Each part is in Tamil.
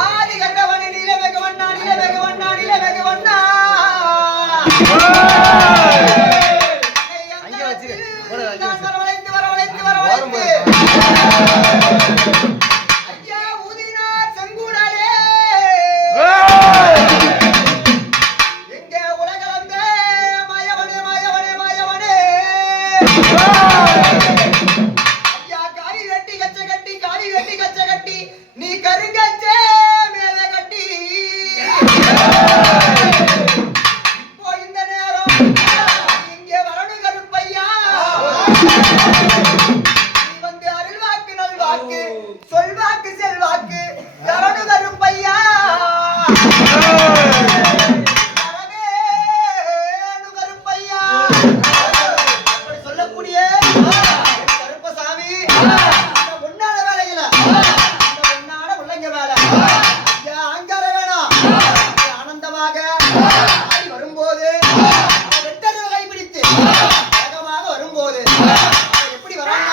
ஆதி கண்டவனே நீல வெகவண்ணா நீல வெகவண்ணா நீல வெகவண்ணா அங்க வச்சிரு வரவழைத்து வரவழைத்து வரவழைத்து ஐயா ஊதினார் செங்கூடாலே எங்க உலகளந்த மாயவனே மாயவனே மாயவனே ஐயா காரி வெட்டி கச்ச கட்டி காரி வெட்டி கச்ச கட்டி நீ கருங்கச்சே மேல கட்டி இப்போ இந்த நேரம் இங்கே வரணும் கருப்பையா நீ வந்து அருள்வாக்கு நல்வாக்கு சொல்வாக்கு செல்வாக்கு தரணும் கருப்பையா தரவேணும் கருப்பையா அப்படி சொல்லக்கூடிய கருப்பசாமி ஒன்னான வேலையில ஒன்னான உள்ளங்க வேலை அங்கார வேணாம் ஆனந்தமாக ஆடி வரும்போது வெட்டரு கைப்பிடித்து வேகமாக வரும்போது எப்படி வராங்க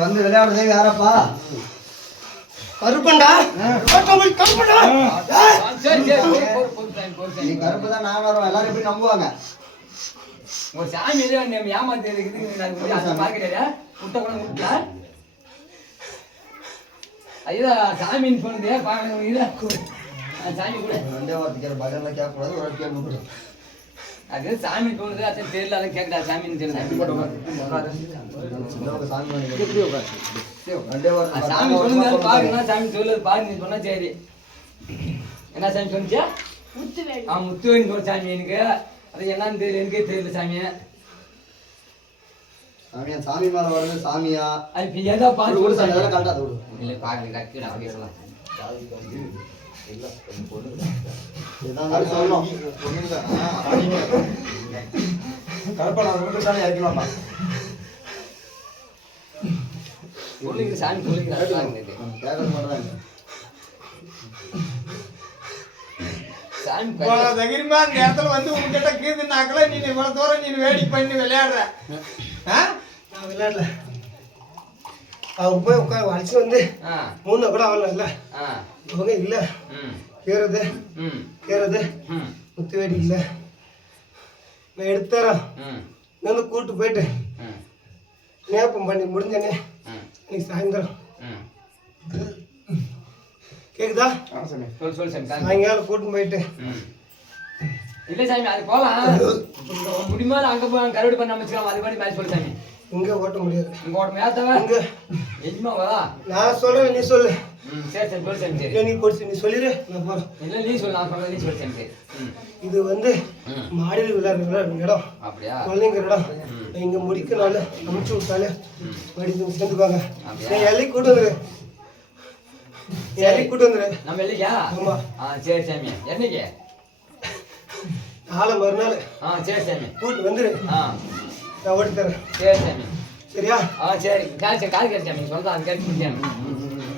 வந்து விளையாடுறதே யாரப்பா கருப்பண்டா கருப்பண்டா நீ கருப்பு தான் நான் வரோம் எல்லாரும் எப்படி நம்புவாங்க ஒரு சாமி ஏமாத்தி ஐயா சாமின்னு சொல்லுது சாமி கூட ரெண்டே வார்த்தைக்கு பஜனை கேட்கக்கூடாது ஒரு கேட்க அது சாமி தோணுது அது தெரியல அதை கேட்கடா சாமின்னு தெரியல சாமி சொல்லுங்க பாருங்க சாமி சொல்லுது பாருங்க சொன்னா சரி என்ன சாமி சொன்னிச்சா முத்து வேணும் சாமி எனக்கு அது என்னன்னு தெரியல எனக்கே தெரியல சாமி சாமியா சாமி மேல வருது சாமியா அது ஏதோ பாரு ஒரு சாமி அதெல்லாம் கரெக்டா தோடு இல்ல பாக்கல கரெக்டா பேசலாம் இல்ல பொண்ணு இதான் அது சொல்லணும் பொண்ணுங்க கருப்பா வந்து தானே இறக்கலாமா சொல்லுங்க சாமி சொல்லுங்க கேட்க மாட்டாங்க சாமி தைரியமா அந்த இடத்துல வந்து உங்ககிட்ட கீதுனாக்கல நீ இவ்வளவு தூரம் நீ வேடிக்கை பண்ணி விளையாடுற நான் விளையாடல அவங்க போய் உட்கார அடிச்சு வந்து மூணு கூட ஆகல இவங்க இல்ல கேறது ம் கேறது ம் முத்து வேடி இல்லை நான் எடுத்துறேன் ம் நான் வந்து கூட்டு போயிட்டு ம் நேப்பம் பண்ணி முடிஞ்சனே ம் இன்னைக்கு சாயந்தரம் ம் கேக்குதா சொல் சொல் சாமி சாயங்காலம் கூட்டு போயிட்டு ம் இல்லை சாமி அது போகலாம் முடியுமா அங்கே போய் கருவடி பண்ண அமைச்சுக்கலாம் அது மாதிரி மேட்ச் சொல்லு சாமி இங்க ஓட்ட முடியாது இங்கே ஓட்ட மேத்தவா இங்க எஜ்மாவா நான் சொல்றேன் நீ சொல்லு ம் சரி சரி சொல்லு சாமி சரி இல்லை, நீ போட்டு நீ சொல்லிடு நான் போறேன் இல்லை நீ சொல்லு நான் சொல்ல நீ சொல்லு சாமி சரி ம் இது வந்து ம் மாடியில் விளையாடுற இடம் அப்படியா குழந்தைங்க இடம் இங்க முடிக்கனால அமுச்சு விட்டாலே மடித்து சேர்ந்துக்குவாங்க நீ எல்லை கூட்டு வந்துரு எல்லை கூட்டு வந்துரு நம்ம இல்லையா ஆமா ஆ சரி சாமி என்னைக்கு நாளை மறுநாள் ஆ சரி சாமி கூட்டு வந்துரு ஆ நான் ஓடி தரேன் சரி சாமி சரியா ஆ சரி கால் சரி கால் கட்டி சாமி சொந்தம் அது கட்டி முடியாம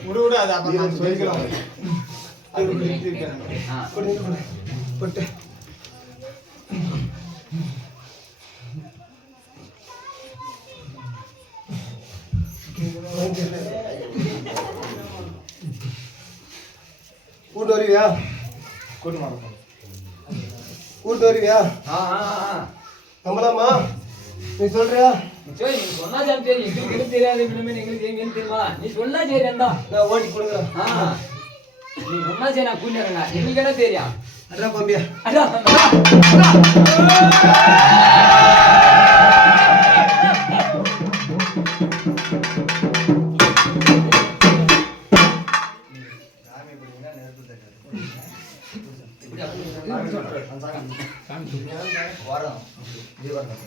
விடு விடு அது அப்புறம் நான் சொல்லிக்கலாம் ஆ போட்டு போட்டு கூட்டு வருவியா கூட்டு வருவியா ஆ ஆ ஆ நம்பலாமா நீ சொல்றியா சரி நீ சொன்னா சாமி சரி எங்களுக்கு தெரியாது இனிமே எங்களுக்கு எங்கன்னு தெரியுமா நீ சொன்னா சரி அந்தா நான் ஓட்டி கொடுக்குறேன் ஆ நீ சொன்னா சரி நான் கூட்டிடுறேங்க எங்களுக்கு என்ன தெரியும் அட்ரா பம்பியா அதான்